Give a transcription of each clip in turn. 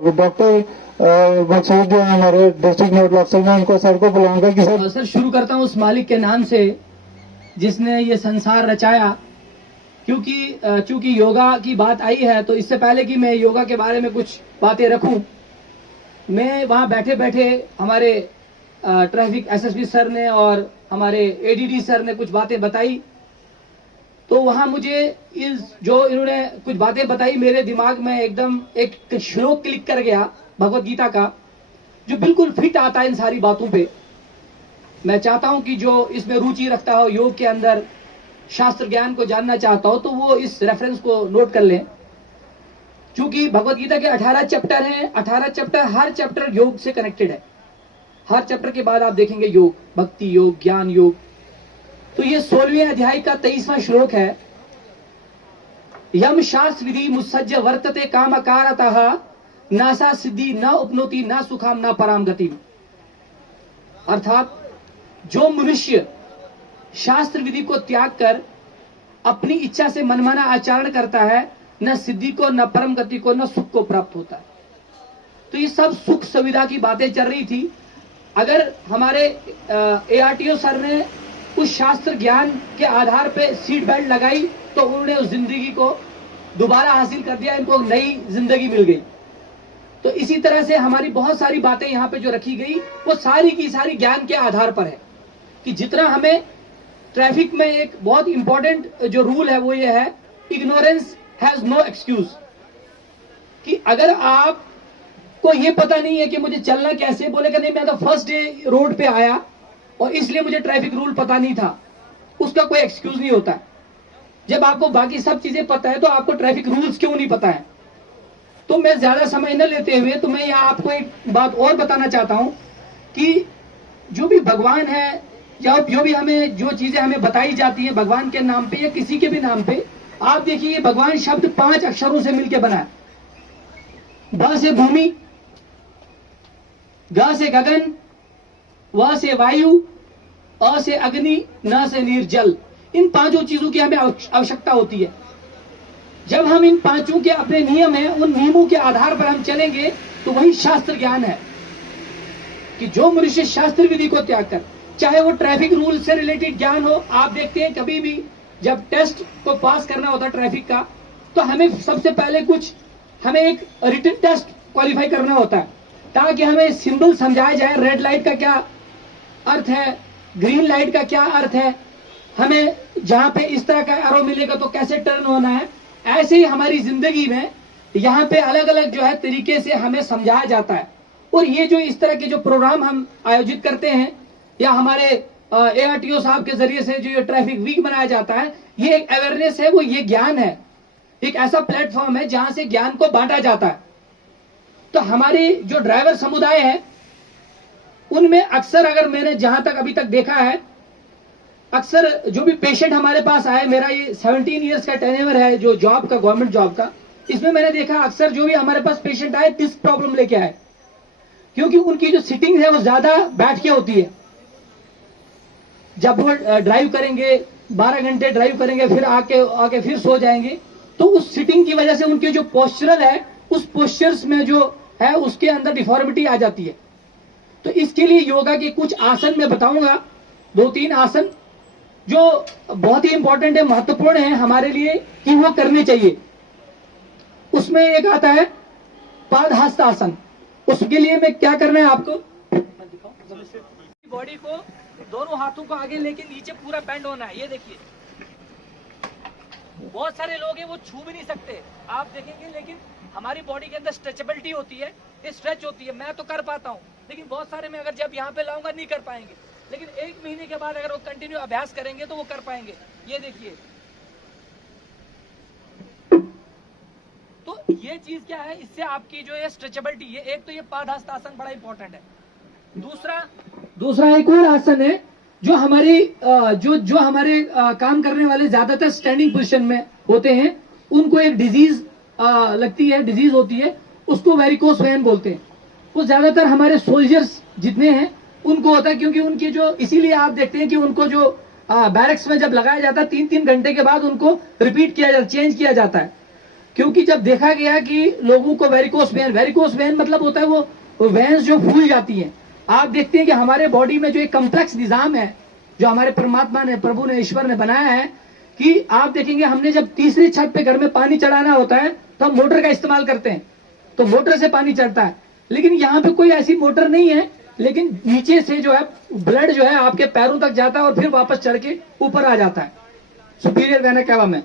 Doctor मकसूद जो है हमारे डिस्ट्रिक्ट नोडल अफसर, मैं उनको सर को बुलाऊंगा कि सर शुरू करता हूँ उस मालिक के नाम से जिसने ये संसार रचाया। चूंकि योगा की बात आई है तो इससे पहले कि मैं योगा के बारे में कुछ बातें रखूं, मैं वहां बैठे बैठे हमारे ट्रैफिक एसएसपी सर ने और हमारे एडीडी सर ने कुछ बातें बताई, तो वहां मुझे इन्होंने कुछ बातें बताई, मेरे दिमाग में एकदम एक श्लोक क्लिक कर गया भगवत गीता का, जो बिल्कुल फिट आता है इन सारी बातों पे। मैं चाहता हूं कि जो इसमें रुचि रखता हो, योग के अंदर शास्त्र ज्ञान को जानना चाहता हो, तो वो इस रेफरेंस को नोट कर लें। क्योंकि भगवत गीता के 18 चैप्टर हैं, 18 चैप्टर, हर चैप्टर योग से कनेक्टेड है। हर चैप्टर के बाद आप देखेंगे योग, भक्ति योग, ज्ञान योग। तो ये 16वें अध्याय का 23वां श्लोक है। यम शास्त्र विधि मुत्सज्ज वर्तते कामकारतः नासा सिद्धि न उपनोति न सुखाम न पराम गति। अर्थात जो मनुष्य शास्त्र विधि को त्याग कर अपनी इच्छा से मनमाना आचरण करता है, न सिद्धि को, न परम गति को, न सुख को प्राप्त होता है। तो ये सब सुख सुविधा की बातें चल रही थी। अगर हमारे एआरटीओ सर ने उस शास्त्र ज्ञान के आधार पे सीट बेल्ट लगाई तो उन्होंने उस जिंदगी को दोबारा हासिल कर दिया, इनको नई जिंदगी मिल गई। तो इसी तरह से हमारी बहुत सारी बातें यहाँ पे जो रखी गई वो सारी की सारी ज्ञान के आधार पर है। कि जितना हमें ट्रैफिक में एक बहुत इंपॉर्टेंट जो रूल है वो ये है, इग्नोरेंस हैज नो एक्सक्यूज। कि अगर आपको ये पता नहीं है कि मुझे चलना कैसे, बोलेगा नहीं मैं तो फर्स्ट डे रोड पे आया और इसलिए मुझे ट्रैफिक रूल पता नहीं था, उसका कोई एक्सक्यूज नहीं होता है। जब आपको बाकी सब चीजें पता है तो आपको ट्रैफिक रूल्स क्यों नहीं पता है। तो मैं ज्यादा समय न लेते हुए तो मैं यहाँ आपको एक बात और बताना चाहता हूं कि जो भी भगवान है या जो भी हमें जो चीजें हमें बताई जाती है भगवान के नाम पे या किसी के भी नाम पे, आप देखिए भगवान शब्द 5 अक्षरों से मिलकर बना है। ब से भूमि, ग से गगन, व से वायु, अ से अग्नि, न से निर्जल। इन 5 चीजों की हमें आवश्यकता होती है। जब हम इन 5 के अपने नियम हैं, उन नियमों के आधार पर हम चलेंगे तो वही शास्त्र ज्ञान है। कि जो मनुष्य शास्त्र विधि को त्याग कर, चाहे वो ट्रैफिक रूल से रिलेटेड ज्ञान हो, आप देखते हैं कभी भी जब टेस्ट को पास करना होता है ट्रैफिक का, तो हमें सबसे पहले हमें एक रिटन टेस्ट क्वालिफाई करना होता है ताकि हमें सिंबल समझाया जाए, रेड लाइट का क्या अर्थ है, ग्रीन लाइट का क्या अर्थ है, हमें जहां पे इस तरह का एरो मिलेगा तो कैसे टर्न होना है। ऐसे ही हमारी जिंदगी में यहाँ पे अलग अलग जो है तरीके से हमें समझाया जाता है। और ये जो इस तरह के जो प्रोग्राम हम आयोजित करते हैं या हमारे एआरटीओ साहब के जरिए से जो ये ट्रैफिक वीक मनाया जाता है, ये एक अवेयरनेस है, वो ये ज्ञान है, एक ऐसा प्लेटफॉर्म है जहां से ज्ञान को बांटा जाता है। तो हमारी जो ड्राइवर समुदाय है उनमें अक्सर, अगर मैंने जहां तक अभी तक देखा है, अक्सर जो भी पेशेंट हमारे पास आए, मेरा ये 17 इयर्स का टेन्योर है जो जॉब का, गवर्नमेंट जॉब का, इसमें मैंने देखा अक्सर जो भी हमारे पास पेशेंट आए डिस्क प्रॉब्लम लेके आए, क्योंकि उनकी जो सिटिंग है वो ज्यादा बैठ के होती है। जब वो ड्राइव करेंगे 12 घंटे ड्राइव करेंगे, फिर आके फिर सो जाएंगे, तो उस सिटिंग की वजह से उनके जो पोस्चरल है, उस पोस्चर्स में जो है उसके अंदर डिफॉर्मिटी आ जाती है। तो इसके लिए योगा के कुछ आसन मैं बताऊंगा, 2-3 आसन जो बहुत ही इंपॉर्टेंट है, महत्वपूर्ण है हमारे लिए कि वो करने चाहिए। उसमें एक आता है पादहस्त आसन। उसके लिए मैं क्या करना है आपको, बॉडी को दोनों हाथों को आगे लेके नीचे पूरा बेंड होना है। ये देखिए बहुत सारे लोग हैं वो छू भी नहीं सकते, आप देखेंगे, लेकिन हमारी बॉडी के अंदर स्ट्रेचेबिलिटी होती है, ये स्ट्रेच होती है। मैं तो कर पाता हूँ, लेकिन बहुत सारे में अगर जब यहाँ पे लाऊंगा नहीं कर पाएंगे, लेकिन 1 महीने के बाद अगर वो कंटिन्यू अभ्यास करेंगे तो वो कर पाएंगे। ये देखिए, तो ये चीज क्या है, इससे आपकी जो है स्ट्रेचेबिलिटी, ये एक तो ये पादहस्त आसन बड़ा इंपॉर्टेंट है। दूसरा एक और आसन है जो हमारे जो हमारे काम करने वाले ज्यादातर स्टैंडिंग पोजीशन में होते हैं, उनको एक डिजीज लगती है, डिजीज होती है, उसको वेरिकोस वेन बोलते हैं। वो ज्यादातर हमारे सोल्जर्स जितने हैं उनको होता है, क्योंकि उनकी जो, इसीलिए आप देखते हैं कि उनको जो बैरक्स में जब लगाया जाता है 3-3 घंटे के बाद उनको रिपीट किया जाता, चेंज किया जाता है। क्योंकि जब देखा गया कि लोगों को वेरिकोस वेन मतलब होता है वो वेन्स जो फूल जाती हैं। आप देखते हैं कि हमारे बॉडी में जो एक कम्प्लेक्स निजाम है जो हमारे परमात्मा ने, प्रभु ने, ईश्वर ने बनाया है, कि आप देखेंगे हमने जब तीसरी छत पे घर में पानी चढ़ाना होता है तो हम मोटर का इस्तेमाल करते हैं, तो मोटर से पानी चढ़ता है। लेकिन यहाँ पे कोई ऐसी मोटर नहीं है, लेकिन नीचे से जो है ब्लड जो है आपके पैरों तक जाता है और फिर वापस चढ़ के ऊपर आ जाता है सुपीरियर वेना कैवा में।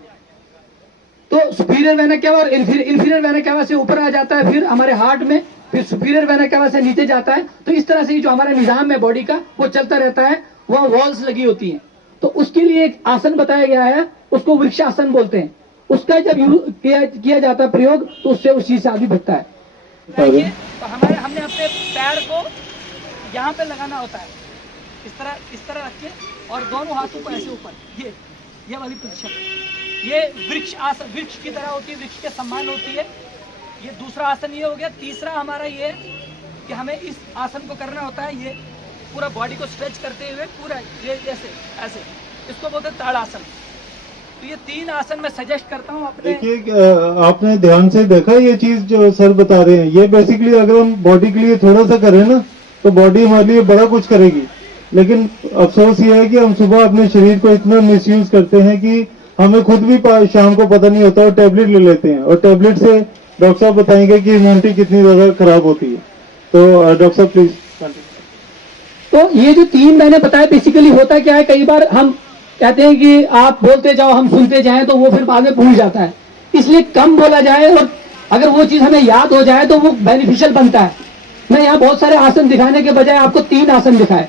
तो सुपीरियर वेना कैवा और इंफीरियर वेना कैवा से ऊपर आ जाता है, फिर हमारे हार्ट में, फिर सुपीरियर वेना कैवा से नीचे जाता है। तो इस तरह से जो हमारा निजाम है बॉडी का वो चलता रहता है, वहां वॉल्स लगी होती हैं। तो उसके लिए एक आसन बताया गया है, उसको वृक्षासन बोलते हैं। उसका जब किया जाता है प्रयोग तो उससे उस चीज से आदमी बचता है। तो हमने अपने पैर को यहाँ पे लगाना होता है, इस तरह रख के, और दोनों हाथों को ऐसे ऊपर, ये वाली पोजीशन, ये वृक्ष आसन, वृक्ष की तरह होती है, वृक्ष के समान होती है। ये दूसरा आसन ये हो गया। तीसरा हमारा ये कि हमें इस आसन को करना होता है, ये पूरा बॉडी को स्ट्रेच करते हुए पूरा ये ऐसे, इसको बोलते हैं ताड़ासन। तो ये 3 आसन मैं सजेस्ट करता हूँ अपने। देखिए, आपने ध्यान से देखा ये चीज जो सर बता रहे हैं, ये बेसिकली अगर हम बॉडी के लिए थोड़ा सा करें ना तो बॉडी हमारे लिए बड़ा कुछ करेगी। लेकिन अफसोस ये है कि हम सुबह अपने शरीर को इतना मिसयूज करते हैं कि हमें खुद भी शाम को पता नहीं होता और टैबलेट ले लेते हैं, और टैबलेट से डॉक्टर साहब बताएंगे कि इम्यूनिटी कितनी ज्यादा खराब होती है। तो डॉक्टर साहब प्लीज। तो ये जो 3 मैंने बताया, बेसिकली होता क्या है, कई बार हम कहते हैं कि आप बोलते जाओ हम सुनते जाएं, तो वो फिर बाद में भूल जाता है। इसलिए कम बोला जाए और अगर वो चीज हमें याद हो जाए तो वो बेनिफिशियल बनता है। मैं यहाँ बहुत सारे आसन दिखाने के बजाय आपको 3 आसन दिखाए।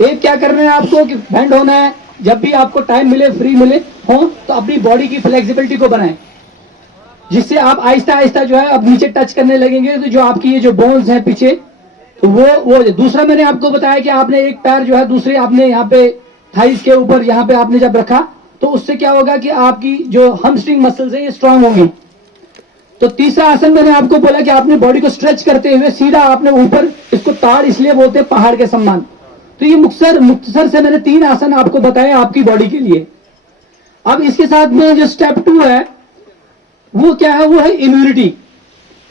एक क्या करना है आपको कि बैंड होना है, जब भी आपको टाइम मिले, फ्री मिले हो, तो अपनी बॉडी की फ्लेक्सिबिलिटी को बनाएं, जिससे आप आहिस्ता आहिस्ता जो है अब नीचे टच करने लगेंगे। तो जो आपकी ये जो बोन्स है पीछे, तो वो दूसरा मैंने आपको बताया कि आपने एक पैर जो है दूसरे आपने यहाँ पे थाइस के ऊपर यहाँ पे आपने जब रखा, तो उससे क्या होगा कि आपकी जो हमस्ट्रिंग मसल्स हैं ये स्ट्रांग होंगी। तो तीसरा आसन मैंने आपको बोला कि आपने बॉडी को स्ट्रेच करते हुए सीधा आपने ऊपर, इसको ताड़ इसलिए बोलते हैं पहाड़ के समान। तो ये मुक्तसर से मैंने 3 आसन आपको बताए आपकी बॉडी के लिए। अब इसके साथ में जो स्टेप 2 है वो क्या है, वो है इम्यूनिटी।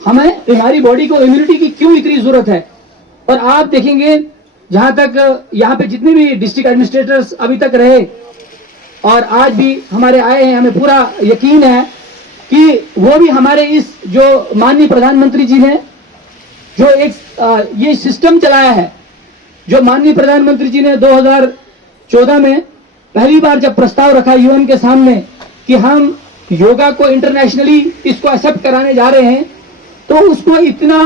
हमें हमारी बॉडी को इम्यूनिटी की क्यों इतनी जरूरत है। और आप देखेंगे जहां तक यहाँ पे जितने भी डिस्ट्रिक्ट एडमिनिस्ट्रेटर्स अभी तक रहे और आज भी हमारे आए हैं, हमें पूरा यकीन है कि वो भी हमारे इस जो माननीय प्रधानमंत्री जी ने जो एक ये सिस्टम चलाया है, जो माननीय प्रधानमंत्री जी ने 2014 में पहली बार जब प्रस्ताव रखा यूएन के सामने कि हम योगा को इंटरनेशनली इसको एक्सेप्ट कराने जा रहे हैं, तो उसको इतना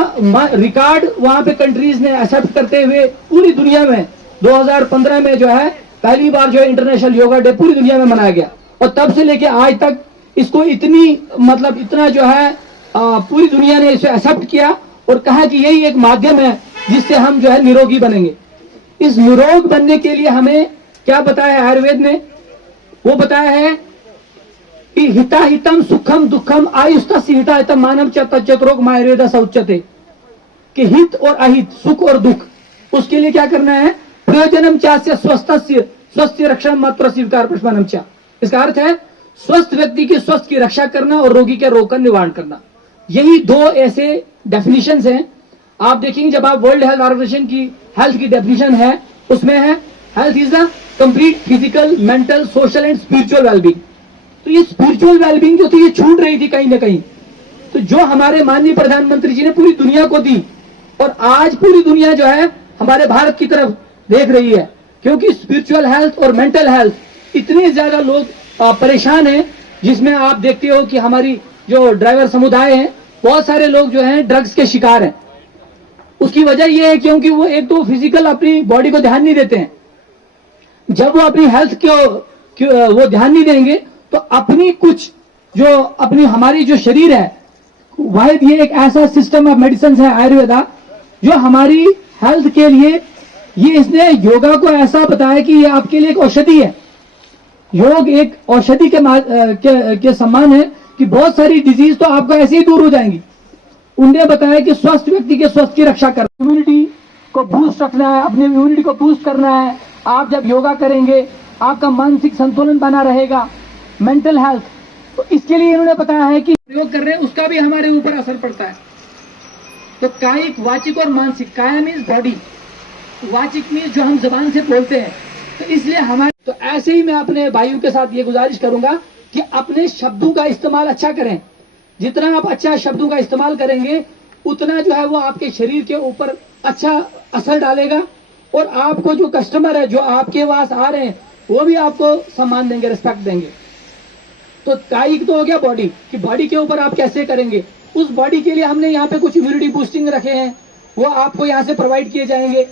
रिकॉर्ड वहां पे कंट्रीज ने एक्सेप्ट करते हुए पूरी दुनिया में 2015 में जो है पहली बार जो है इंटरनेशनल योगा डे पूरी दुनिया में मनाया गया। और तब से लेके आज तक इसको इतना जो है पूरी दुनिया ने इसे एक्सेप्ट किया और कहा कि यही एक माध्यम है जिससे हम जो है निरोगी बनेंगे। इस निरोग बनने के लिए हमें क्या बताया है आयुर्वेद ने, वो बताया है कि हिता हितम सुखम दुखम आयुस्तस्य हिता हितम मानव चतुरोग आयुर्वेद सौच्यते, कि हित और अहित, सुख और दुख, उसके लिए क्या करना है, प्रयोजनम चास्य स्वस्थ रक्षण मात्र स्वीकार पुष्पनम चा। इसका अर्थ है स्वस्थ व्यक्ति के स्वस्थ की रक्षा करना और रोगी के रोग का निवारण करना। यही 2 ऐसे डेफिनेशंस हैं। आप देखेंगे जब आप वर्ल्ड हेल्थ ऑर्गेनाइजेशन की हेल्थ की डेफिनेशन है, उसमें है health is a complete physical, mental, social and spiritual wellbeing. तो ये स्पिरिचुअल वेलबींग जो थी ये छूट रही थी कहीं ना कहीं, तो जो हमारे माननीय प्रधानमंत्री जी ने पूरी दुनिया को दी, और आज पूरी दुनिया जो है हमारे भारत की तरफ देख रही है, क्योंकि स्पिरिचुअल हेल्थ और मेंटल हेल्थ इतने ज्यादा लोग परेशान हैं, जिसमें आप देखते हो कि हमारी जो ड्राइवर समुदाय है, बहुत सारे लोग जो हैं ड्रग्स के शिकार हैं। उसकी वजह यह है क्योंकि वो एक तो फिजिकल अपनी बॉडी को ध्यान नहीं देते हैं। जब वो अपनी हेल्थ को वो ध्यान नहीं देंगे तो अपनी कुछ जो अपनी हमारी जो शरीर है, वाहिद ये एक ऐसा सिस्टम ऑफ मेडिसिन है आयुर्वेदा, जो हमारी हेल्थ के लिए ये इसने योगा को ऐसा बताया कि ये आपके लिए एक औषधि है। योग एक औषधि के समान है कि बहुत सारी डिजीज तो आपको ऐसे ही दूर हो जाएंगी। उन्हें बताया कि स्वस्थ व्यक्ति के स्वस्थ की रक्षा करना, इम्यूनिटी को बूस्ट रखना है, अपनी इम्यूनिटी को बूस्ट करना है। आप जब योगा करेंगे आपका मानसिक संतुलन बना रहेगा, मेंटल हेल्थ, तो इसके लिए इन्होंने बताया है कि प्रयोग कर रहे हैं उसका भी हमारे ऊपर असर पड़ता है। तो कायिक, वाचिक और मानसिक, काया मीन्स बॉडी, वाचिक मीन्स जो हम जबान से बोलते हैं। तो इसलिए हमारे, तो ऐसे ही मैं अपने भाइयों के साथ ये गुजारिश करूंगा कि अपने शब्दों का इस्तेमाल अच्छा करें। जितना आप अच्छा शब्दों का इस्तेमाल करेंगे उतना जो है वो आपके शरीर के ऊपर अच्छा असर डालेगा, और आपको जो कस्टमर है, जो आपके पास आ रहे हैं, वो भी आपको सम्मान देंगे, रिस्पेक्ट देंगे। तो कायिक तो हो गया बॉडी, कि बॉडी के ऊपर आप कैसे करेंगे। उस बॉडी के लिए हमने यहाँ पे कुछ इम्यूनिटी बूस्टिंग रखे हैं, वो आपको यहाँ से प्रोवाइड किए जाएंगे।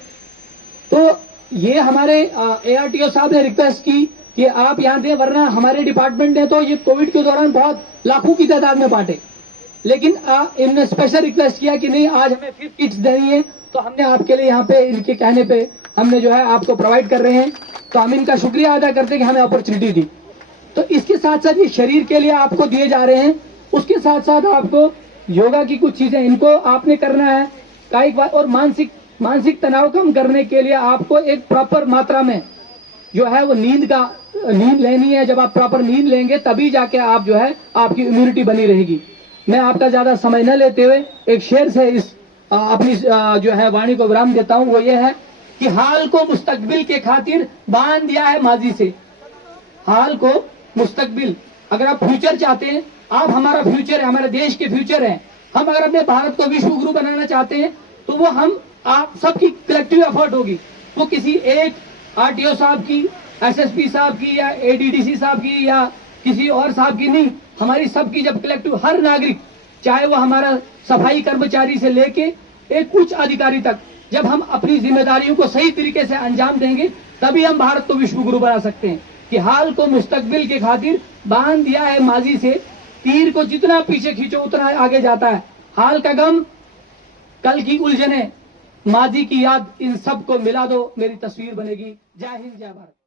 तो ये हमारे ARTO साहब ने रिक्वेस्ट की कि आप यहाँ दें, वरना हमारे डिपार्टमेंट ने तो ये कोविड के दौरान बहुत लाखों की तादाद में बांटे, लेकिन इन्होंने स्पेशल रिक्वेस्ट किया कि नहीं, आज हमें फिर किट्स देनी है, तो हमने आपके लिए यहाँ पे इनके कहने पे हमने जो है आपको प्रोवाइड कर रहे हैं। तो हम इनका शुक्रिया अदा करते हैं कि हमें अपॉर्चुनिटी दी। तो इसके साथ साथ ये शरीर के लिए आपको दिए जा रहे हैं, उसके साथ साथ आपको योगा की कुछ चीजें इनको आपने करना है। कायिक और मानसिक तनाव कम करने के लिए आपको एक प्रॉपर मात्रा में जो है वो नींद लेनी है। जब आप प्रॉपर नींद लेंगे तभी जाके आप जो है आपकी इम्यूनिटी बनी रहेगी। मैं आपका ज्यादा समय न लेते हुए एक शेर से इस अपनी जो है वाणी को विराम देता हूं। वो ये है कि हाल को मुस्तकबिल के खातिर बांध दिया है माजी से। हाल को मुस्तकबिल, अगर आप फ्यूचर चाहते हैं, आप हमारा फ्यूचर है, हमारे देश के फ्यूचर है। हम अगर अपने भारत को विश्व गुरु बनाना चाहते हैं तो वो हम आप सबकी कलेक्टिव एफर्ट होगी। वो किसी एक RTO साहब की, SSP साहब की, या ADDC साहब की, या किसी और साहब की नहीं, हमारी सबकी जब कलेक्टिव, हर नागरिक, चाहे वो हमारा सफाई कर्मचारी से लेके एक उच्च अधिकारी तक, जब हम अपनी जिम्मेदारियों को सही तरीके से अंजाम देंगे तभी हम भारत को विश्व गुरु बना सकते हैं। कि हाल को मुस्तकबिल के खातिर बांध दिया है माजी से, तीर को जितना पीछे खींचो उतना आगे जाता है। हाल का गम, कल की उलझने, माजी की याद, इन सब को मिला दो, मेरी तस्वीर बनेगी। जय हिंद, जय भारत।